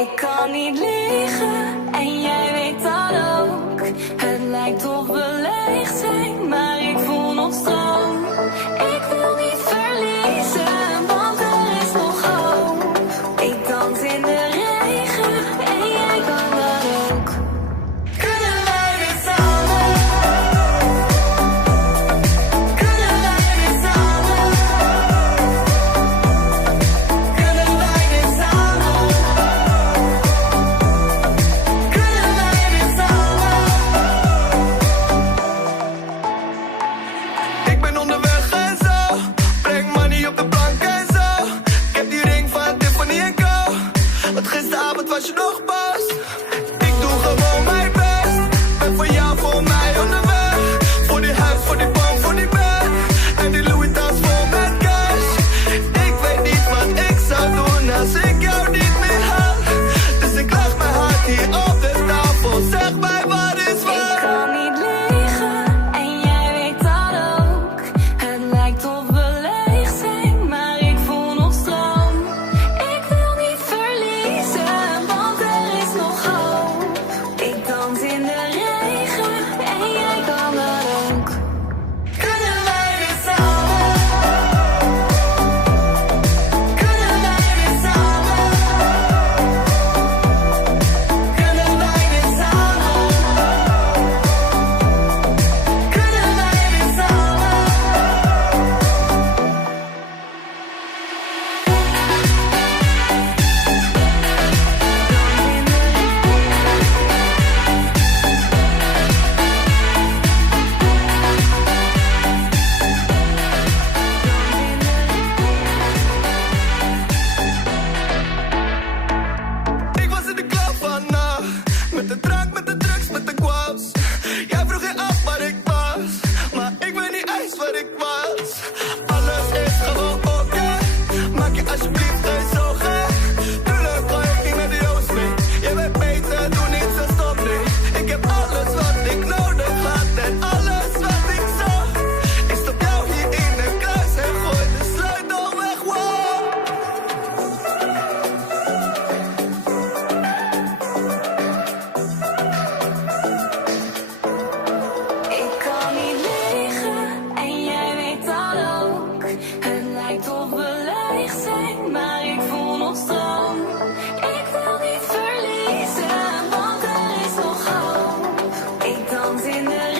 Ik kan niet liegen en jij weet dat ook. Het lijkt of beleefd zijn. was je nog in the